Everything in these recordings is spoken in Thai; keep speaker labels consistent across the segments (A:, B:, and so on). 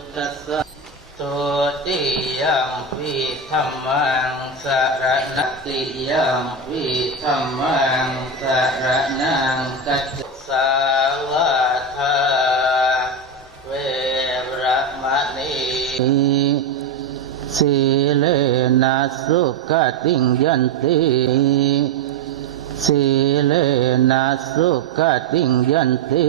A: หะโตสัมมาสัมพุทธัสสะโตติยัมปิธรรมังสรณติยัมปิธรรมังสรนังกัจสาวาทาเวรมะนีสีเลนะสุขติงยันติสีเลนะสุขติงยันติ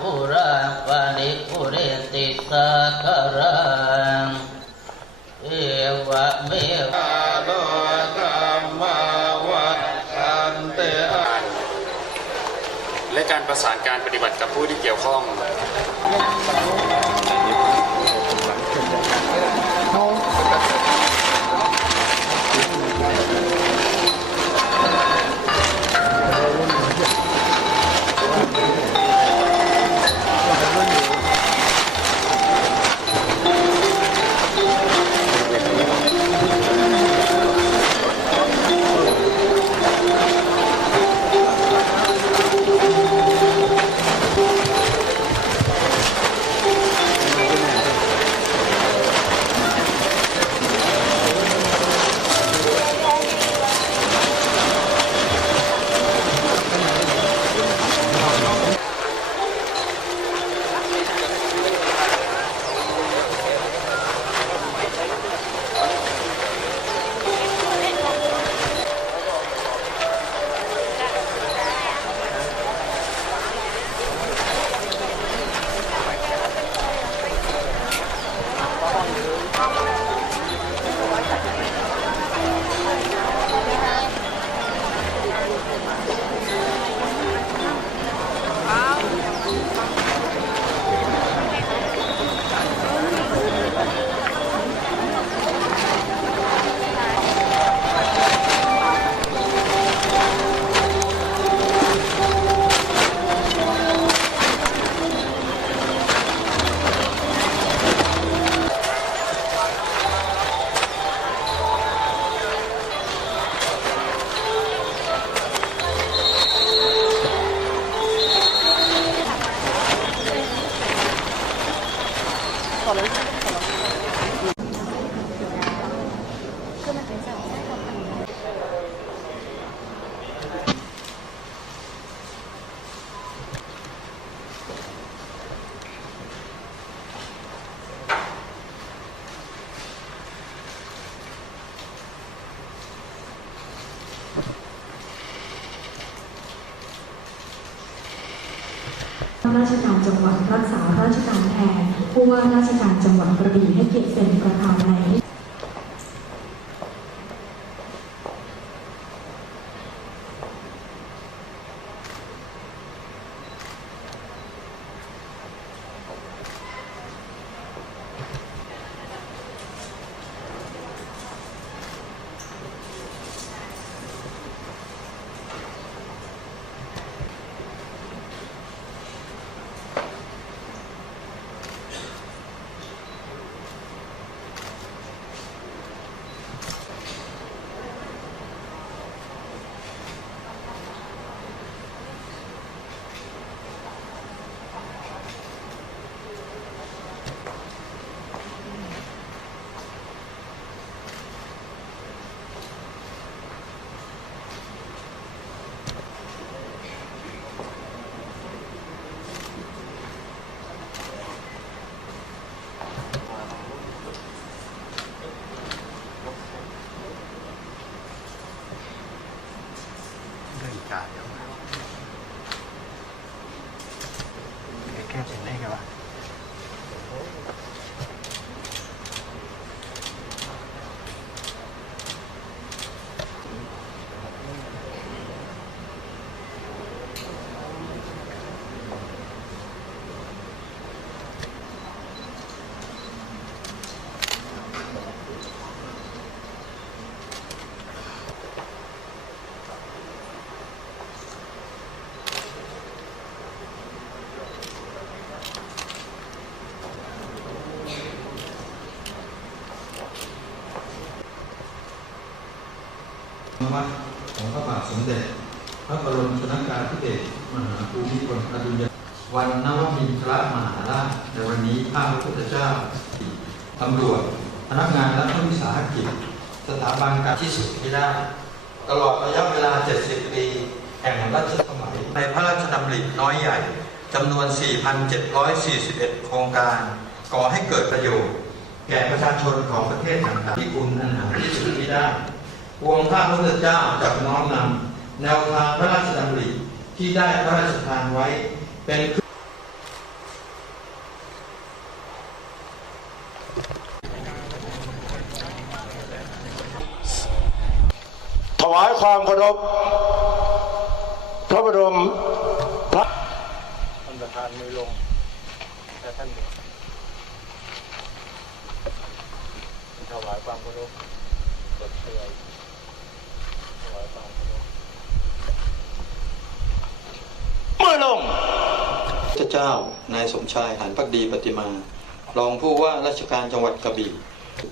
A: ปุราปานิปุเรนติสาคารังเอวะเมวะโลกัมมาวะคันเตอะ
B: และการประสานการปฏิบัติกับผู้ที่เกี่ยวข้อง
C: ราชการจังหวัดรักษาราชการแทนผู้ว่าราชการจังหวัดกระบี่ให้เกียรติเป็นประธานใน
D: วัตรของพระบาทสมเด็จ พระบรมชนกาธิเบศรมหาภูมิพลอดุลยวันนวมินทรมหาราชในวันนี้ข้าพระพุทธเจ้าตำรวจพนักงานรัฐวิสาหกิจ สถาบันการที่สุดที่ได้ ตลอดระยะเวลา 70 ปี แห่งรัชสมัย ในพระราชดำริน้อยใหญ่จำนวน 4,741 โครงการ ก่อให้เกิดประโยชน์ แก่ประชาชนของประเทศต่างๆที่คุณอันหาที่สุดที่ได้ พวงข้าพระพุทธเจ้าจะน้อมนำแนวทางพระราชดำริที่ได้พระราชทานไว้เป็น
E: ถวายความเคารพพระบรมพระ
F: ท่านประธานมือลงแต่ท่านถวายความเคารพกดเชย
D: 9 นายสมชายหันพักดีปฏิมา รองผู้ว่าราชการจังหวัดกระบี่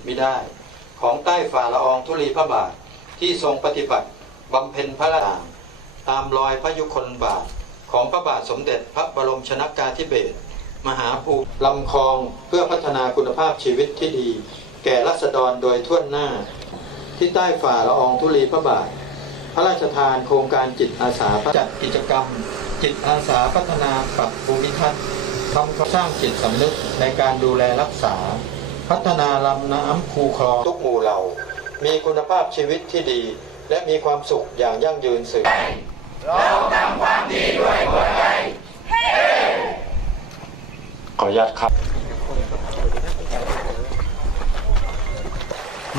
D: ไม่ได้ ของใต้ฝ่าละอองธุลีพระบาท ที่ทรงปฏิบัติบำเพ็ญพระราชตามรอยพระยุคลบาท ของพระบาทสมเด็จพระบรมชนากาธิเบศรมหาภูลำคลองเพื่อพัฒนาคุณภาพชีวิตที่ดี แก่รัษฎรโดยทั่วหน้า ที่ใต้ฝ่าละอองธุลีพระบาท พระราชทานโครงการจิตอาสาจัดกิจกรรม จิตอาสาพัฒนาปรับภูมิทัศน์ทำสร้างจิตสำนึกในการดูแลรักษา พัฒนาลำน้ำคูคลองทุกหมู่เหล่า มีคุณภาพชีวิตที่ดี และมีความสุขอย่างยั่งยืนสืบ
E: ขออนุญาตครับ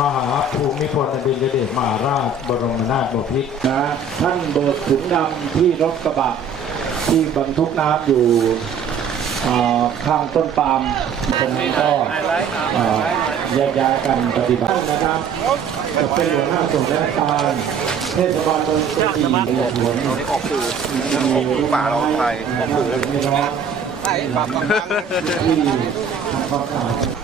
G: มหาภูมิพลอดุลยเดชมหาราชบรมนาถบพิตรนะ ท่านเบิกถุงดำที่รถกระบะ ที่บรรทุกน้ำอยู่อ่าข้างต้นปาล์มตรงนั้นก็อ่าแยกย้ายกันปฏิบัตินะครับจะเป็นหัวหน้าส่วนราชการเทศบาลเมืองสุขีในสวนมีลูกไม้นะครับมีน้องที่ทำความสะอา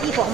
G: พี่
E: ผม